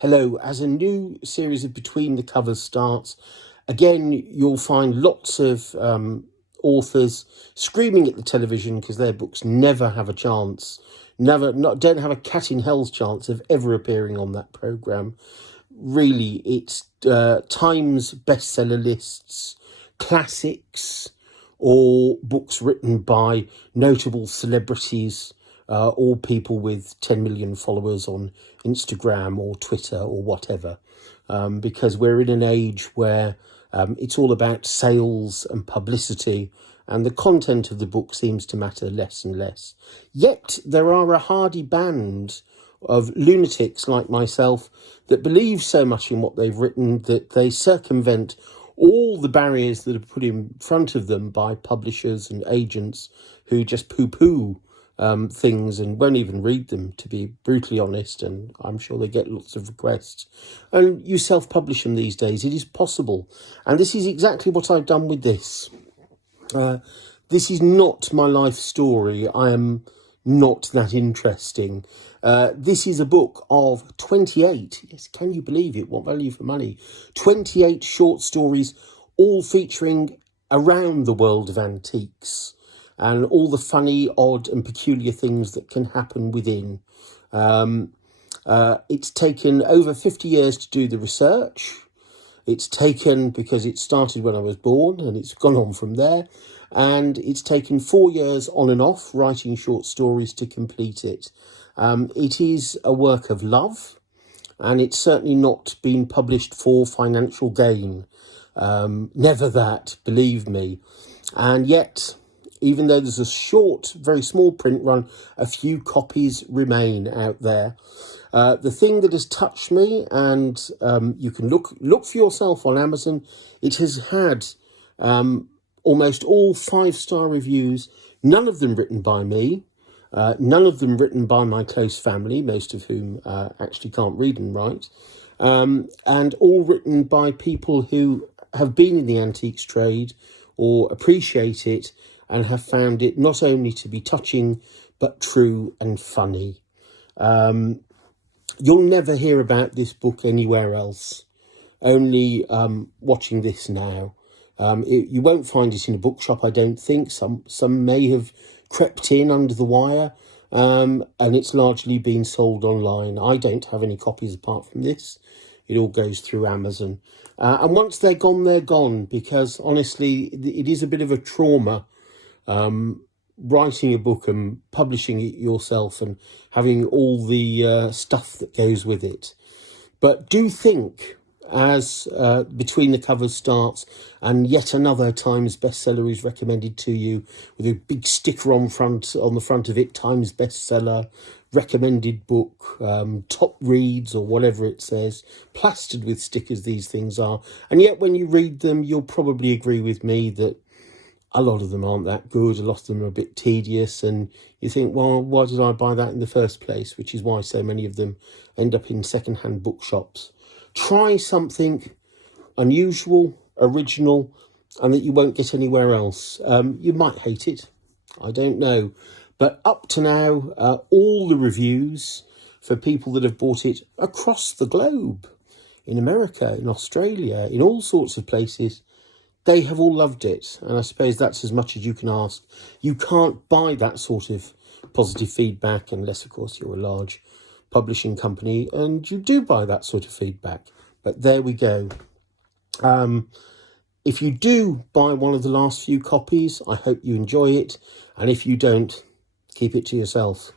Hello, as a new series of Between the Covers starts, again, you'll find lots of authors screaming at the television because their books never have a chance, don't have a cat in hell's chance of ever appearing on that programme. Really, it's Times bestseller lists, classics, or books written by notable celebrities, or people with 10 million followers on Instagram or Twitter or whatever, because we're in an age where it's all about sales and publicity, and the content of the book seems to matter less and less. Yet there are a hardy band of lunatics like myself that believe so much in what they've written that they circumvent all the barriers that are put in front of them by publishers and agents who just poo-poo things and won't even read them, to be brutally honest, and I'm sure they get lots of requests. And you self-publish them these days. It is possible. And this is exactly what I've done with this. This is not my life story. I am not that interesting. This is a book of 28, yes, can you believe it? What value for money? 28 short stories, all featuring around the world of antiques and all the funny, odd and peculiar things that can happen within. It's taken over 50 years to do the research. It's taken, because it started when I was born and it's gone on from there. And it's taken 4 years on and off writing short stories to complete it. It is a work of love, and it's certainly not been published for financial gain. Never that, believe me. And yet, even though there's a short, very small print run, a few copies remain out there. The thing that has touched me, and you can look for yourself on Amazon, it has had almost all 5-star reviews, none of them written by me, none of them written by my close family, most of whom actually can't read and write, and all written by people who have been in the antiques trade or appreciate it and have found it not only to be touching, but true and funny. You'll never hear about this book anywhere else, only watching this now. You won't find it in a bookshop, I don't think. Some may have crept in under the wire, and it's largely been sold online. I don't have any copies apart from this. It all goes through Amazon. And once they're gone, because honestly, it is a bit of a trauma writing a book and publishing it yourself and having all the stuff that goes with it. But do think, as Between the Covers starts and yet another Times bestseller is recommended to you with a big sticker on the front of it, Times bestseller, recommended book, top reads or whatever it says, plastered with stickers these things are. And yet when you read them, you'll probably agree with me that a lot of them aren't that good. A lot of them are a bit tedious, and you think, well, why did I buy that in the first place? Which is why so many of them end up in second-hand bookshops. Try something unusual, original, and that you won't get anywhere else. You might hate it, I don't know. But up to now, all the reviews for people that have bought it across the globe, in America, in Australia, in all sorts of places, they have all loved it, and I suppose that's as much as you can ask. You can't buy that sort of positive feedback unless, of course, you're a large publishing company and you do buy that sort of feedback. But there we go. If you do buy one of the last few copies, I hope you enjoy it, and if you don't, keep it to yourself.